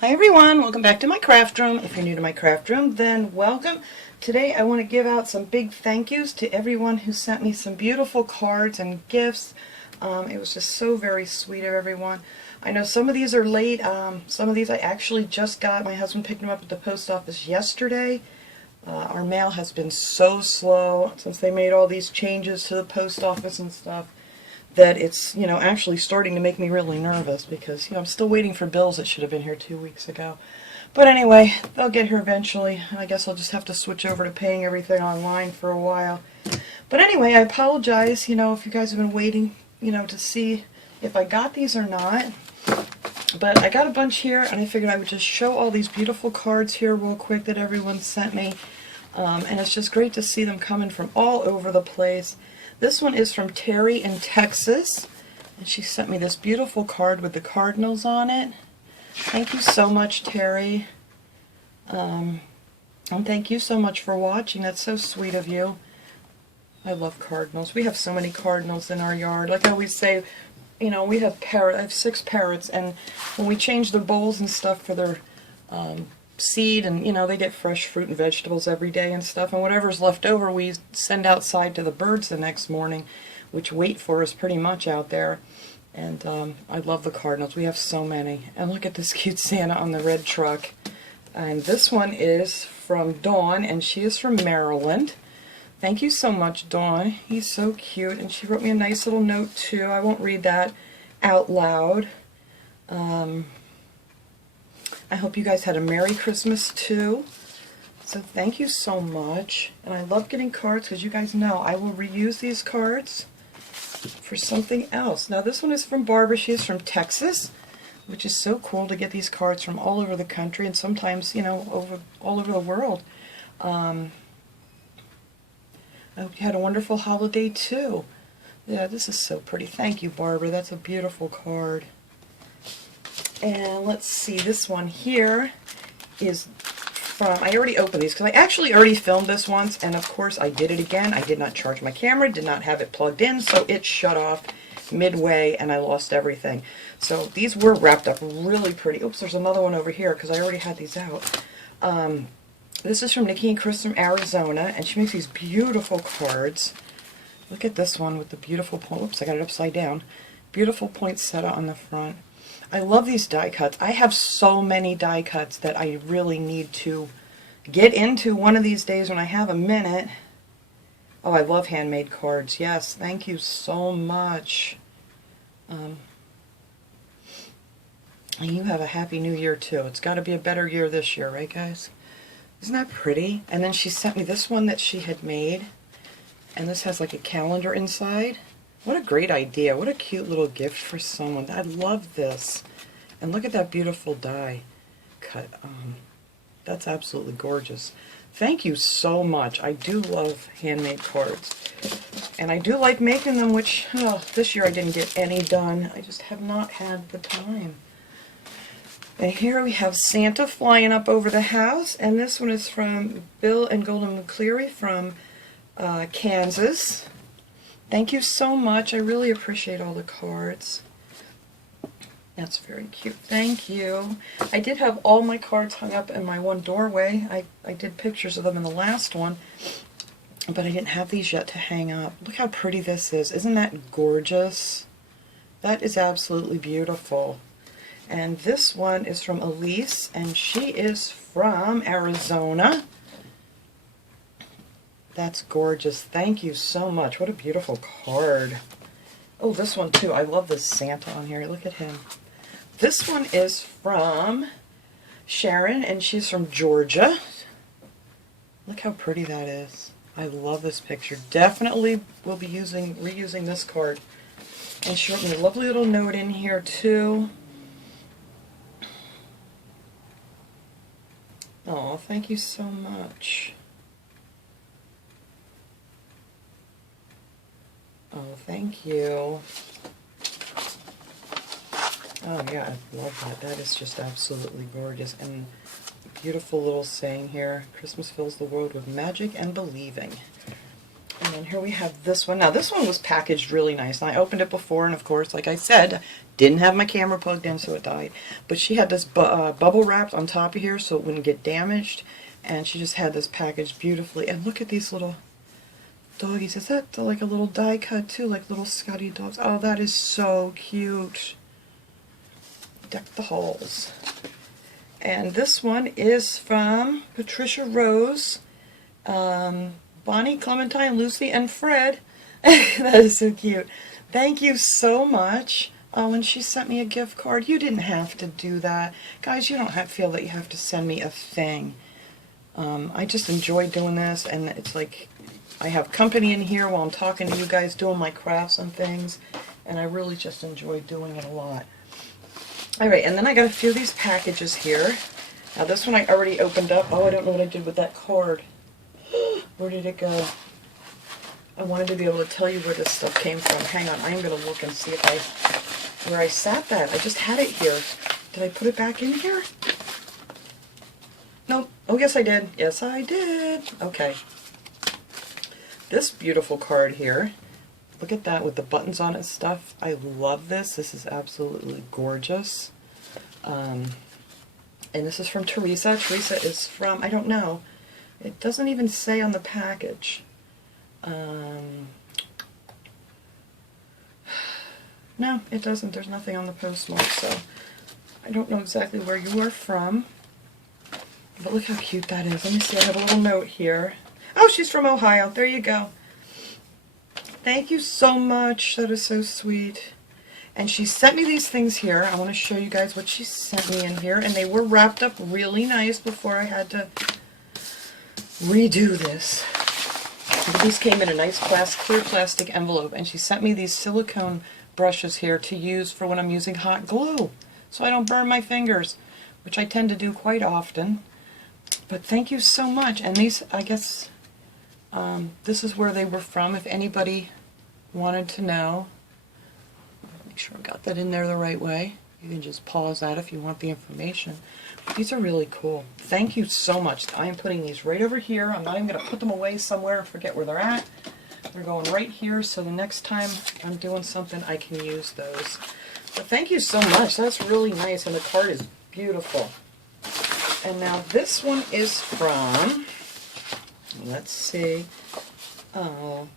Hi everyone, welcome back to my craft room. If you're new to my craft room, then welcome. Today I want to give out some big thank yous to everyone who sent me some beautiful cards and gifts. It was just so very sweet of everyone. I know some of these are late. Some of these I actually just got. My husband picked them up at the post office yesterday. Our mail has been so slow since they made all these changes to the post office and stuff, that it's, actually starting to make me really nervous because, I'm still waiting for bills that should have been here 2 weeks ago. But anyway, they'll get here eventually. I guess I'll just have to switch over to paying everything online for a while. But anyway, I apologize, if you guys have been waiting, to see if I got these or not. But I got a bunch here, and I figured I would just show all these beautiful cards here real quick that everyone sent me. And it's just great to see them coming from all over the place. This one is from Terry in Texas, and she sent me this beautiful card with the Cardinals on it. Thank you so much, Terry. And thank you so much for watching. That's so sweet of you. I love cardinals. We have so many cardinals in our yard. Like I always say, we have I have 6 parrots, and when we change the bowls and stuff for their seed, and they get fresh fruit and vegetables every day and stuff, and whatever's left over we send outside to the birds the next morning, which wait for us pretty much out there. And I love the cardinals. We have so many. And look at this cute Santa on the red truck. And this one is from Dawn, and she is from Maryland. Thank you so much, Dawn. He's so cute, and she wrote me a nice little note too. I won't read that out loud. I hope you guys had a Merry Christmas too. So thank you so much. And I love getting cards because you guys know I will reuse these cards for something else. Now this one is from Barbara. She is from Texas, which is so cool to get these cards from all over the country and sometimes, all over the world. I hope you had a wonderful holiday too. Yeah, this is so pretty. Thank you, Barbara. That's a beautiful card. And let's see, this one here is from, I already opened these because I actually already filmed this once, and of course I did it again. I did not charge my camera, did not have it plugged in, so it shut off midway and I lost everything. So these were wrapped up really pretty. Oops, there's another one over here because I already had these out. This is from Nikki and Chris from Arizona, and she makes these beautiful cards. Look at this one with the beautiful point. Oops, I got it upside down. Beautiful poinsettia on the front. I love these die cuts. I have so many die cuts that I really need to get into one of these days when I have a minute. Oh, I love handmade cards. Yes, thank you so much. And you have a happy new year too. It's got to be a better year this year, right guys? Isn't that pretty? And then she sent me this one that she had made. And this has like a calendar inside. What a great idea. What a cute little gift for someone. I love this. And look at that beautiful die cut. That's absolutely gorgeous. Thank you so much. I do love handmade cards. And I do like making them, which this year I didn't get any done. I just have not had the time. And here we have Santa flying up over the house. And this one is from Bill and Golden McCleary from Kansas. Thank you so much. I really appreciate all the cards. That's very cute. Thank you. I did have all my cards hung up in my one doorway. I did pictures of them in the last one, but I didn't have these yet to hang up. Look how pretty this is. Isn't that gorgeous? That is absolutely beautiful. And this one is from Elise, and she is from Arizona. That's gorgeous. Thank you so much. What a beautiful card. Oh, this one too. I love this Santa on here. Look at him. This one is from Sharon, and she's from Georgia. Look how pretty that is. I love this picture. Definitely will be reusing this card. And she wrote me a lovely little note in here too. Oh, thank you so much. Oh, thank you. Oh yeah, I love that. That is just absolutely gorgeous. And beautiful little saying here, Christmas fills the world with magic and believing. And then here we have this one. Now this one was packaged really nice, and I opened it before, and of course, like I said, didn't have my camera plugged in, so it died. But she had this bubble wrapped on top of here so it wouldn't get damaged, and she just had this packaged beautifully. And look at these little doggies. Is that like a little die cut too, like little Scotty dogs? Oh, that is so cute. Deck the halls. And this one is from Patricia Rose, Bonnie, Clementine, Lucy, and Fred. That is so cute. Thank you so much. Oh, and she sent me a gift card. You didn't have to do that. Guys, you don't feel that you have to send me a thing. I just enjoy doing this, and it's like I have company in here while I'm talking to you guys, doing my crafts and things, and I really just enjoy doing it a lot. Alright, and then I got a few of these packages here. Now this one I already opened up. Oh, I don't know what I did with that card. Where did it go? I wanted to be able to tell you where this stuff came from. Hang on, I am going to look and see if where I sat that. I just had it here. Did I put it back in here? Nope. Oh, yes I did. Yes I did. Okay. This beautiful card here. Look at that with the buttons on it and stuff. I love this. This is absolutely gorgeous. And this is from Teresa. Teresa is from, I don't know. It doesn't even say on the package. No, it doesn't. There's nothing on the postmark, so I don't know exactly where you are from. But look how cute that is. Let me see. I have a little note here. Oh, she's from Ohio. There you go. Thank you so much. That is so sweet. And she sent me these things here. I want to show you guys what she sent me in here. And they were wrapped up really nice before I had to redo this. But these came in a nice clear plastic envelope. And she sent me these silicone brushes here to use for when I'm using hot glue, so I don't burn my fingers, which I tend to do quite often. But thank you so much. And these, I guess, this is where they were from, if anybody wanted to know. Make sure I got that in there the right way. You can just pause that if you want the information. But these are really cool. Thank you so much. I am putting these right over here. I'm not even going to put them away somewhere and forget where they're at. They're going right here, so the next time I'm doing something, I can use those. But thank you so much. That's really nice, and the card is beautiful. And now this one is from, let's see, oh,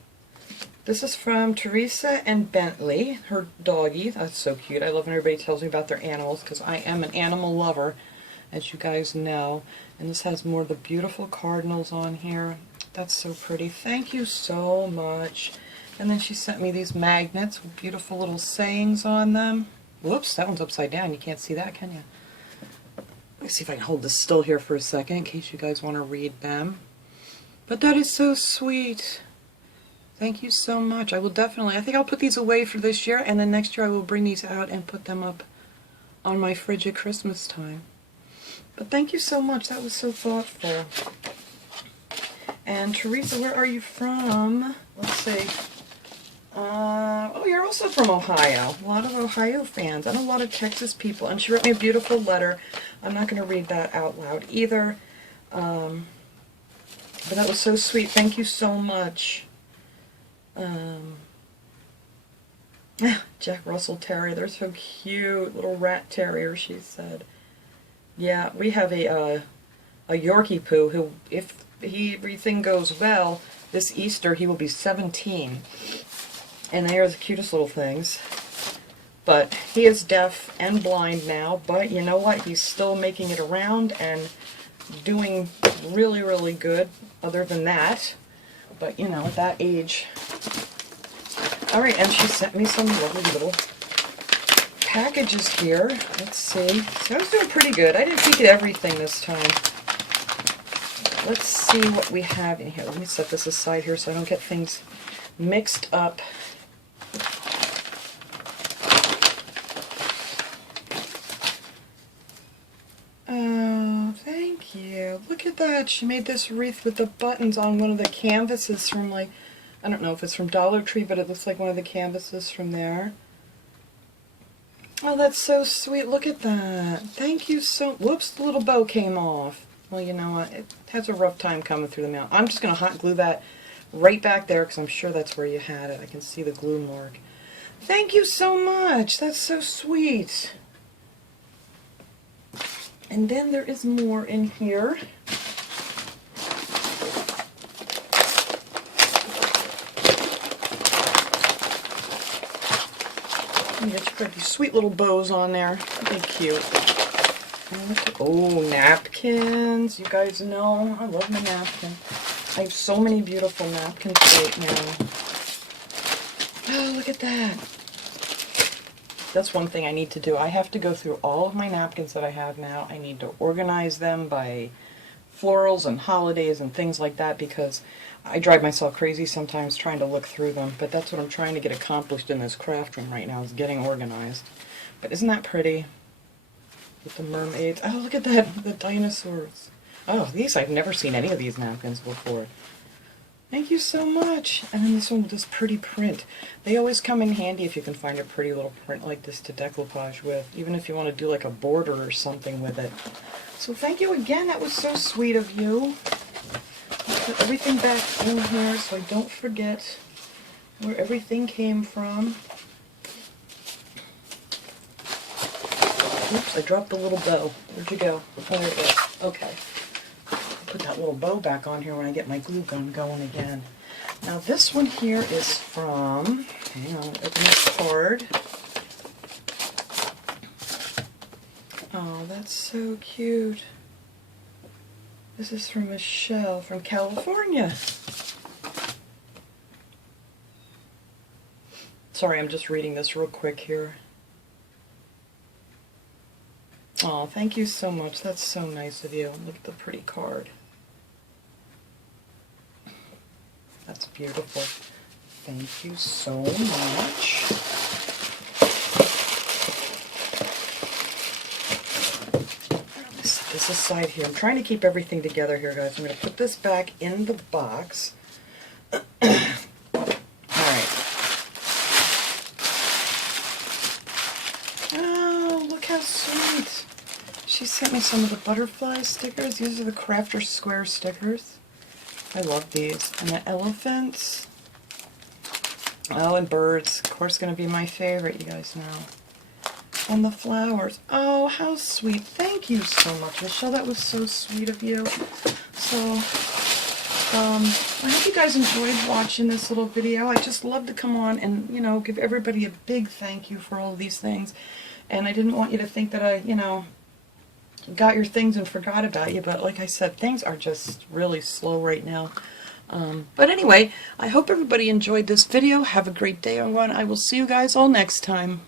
this is from Teresa and Bentley, her doggy. That's so cute. I love when everybody tells me about their animals, because I am an animal lover, as you guys know. And this has more of the beautiful cardinals on here. That's so pretty. Thank you so much. And then she sent me these magnets with beautiful little sayings on them. Whoops, that one's upside down. You can't see that, can you? Let me see if I can hold this still here for a second in case you guys want to read them. But that is so sweet. Thank you so much. I will definitely, I think I'll put these away for this year, and then next year I will bring these out and put them up on my fridge at Christmas time. But thank you so much. That was so thoughtful. And Teresa, where are you from? Let's see. Oh, you're also from Ohio. A lot of Ohio fans and a lot of Texas people. And she wrote me a beautiful letter. I'm not going to read that out loud either. But that was so sweet. Thank you so much. Jack Russell Terrier. They're so cute. Little rat terrier, she said. Yeah, we have a Yorkie poo who, if everything goes well, this Easter he will be 17. And they are the cutest little things. But he is deaf and blind now, but you know what? He's still making it around and doing really, really good other than that. But, you know, at that age. Alright, and she sent me some lovely little packages here. Let's see. So I was doing pretty good. I didn't peek at everything this time. Let's see what we have in here. Let me set this aside here so I don't get things mixed up. Oh, thank you. Look at that. She made this wreath with the buttons on one of the canvases from, like, I don't know if it's from Dollar Tree, but it looks like one of the canvases from there. Oh, that's so sweet. Look at that. Thank you so... Whoops, the little bow came off. Well, you know what? It has a rough time coming through the mail. I'm just going to hot glue that right back there because I'm sure that's where you had it. I can see the glue mark. Thank you so much. That's so sweet. And then there is more in here. And you got these sweet little bows on there. They're cute. Oh, napkins. You guys know I love my napkin. I have so many beautiful napkins right now. Oh, look at that. That's one thing I need to do. I have to go through all of my napkins that I have now. I need to organize them by florals and holidays and things like that because I drive myself crazy sometimes trying to look through them. But that's what I'm trying to get accomplished in this craft room right now, is getting organized. But isn't that pretty? With the mermaids. Oh, look at that. The dinosaurs. Oh, these, I've never seen any of these napkins before. Thank you so much. And then this one with this pretty print. They always come in handy if you can find a pretty little print like this to decoupage with, even if you want to do like a border or something with it. So thank you again. That was so sweet of you. I'll put everything back in here so I don't forget where everything came from. Oops, I dropped the little bow. Where'd you go? Oh, there it is. Okay. Put that little bow back on here when I get my glue gun going again. Now this one here is from, hang on, open this card. Oh, that's so cute. This is from Michelle from California. Sorry, I'm just reading this real quick here. Oh, thank you so much. That's so nice of you. Look at the pretty card. That's beautiful. Thank you so much. Let's set this aside here. I'm trying to keep everything together here, guys. I'm going to put this back in the box. Alright. Oh, look how sweet. She sent me some of the butterfly stickers. These are the Crafter Square stickers. I love these. And the elephants. Oh, and birds. Of course, going to be my favorite, you guys know. And the flowers. Oh, how sweet. Thank you so much, Michelle. That was so sweet of you. So, I hope you guys enjoyed watching this little video. I just love to come on and, you know, give everybody a big thank you for all of these things. And I didn't want you to think that I, you know, got your things and forgot about you, but like I said, things are just really slow right now. But anyway, I hope everybody enjoyed this video. Have a great day, everyone. I will see you guys all next time.